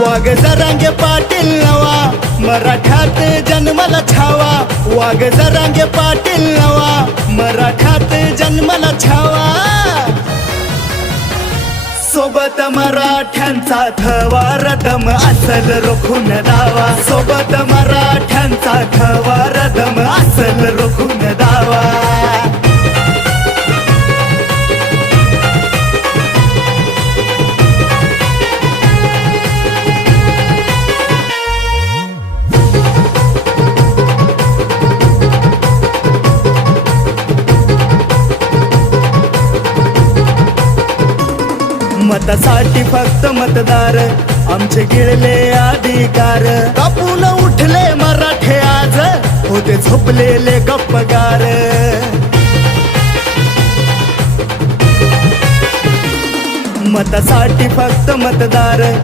वाघ जरांगे पाटील नवा, मराठ्यात जन्माला छावा. वाघ जरांगे पाटील नवा, मराठ्यात जन्माला छावा. सोबत मराठ्यांचा थवा, रदम असल रोखून दावा. सोबत मराठ्यांचा थवा, रदम असल रोखून दावा. मतासाठी फक्त मतदार, आमचे गिळले अधिकार. कापून उठले मराठे आज, होते झोपलेले गप्पगार. मतासाठी फक्त मतदार,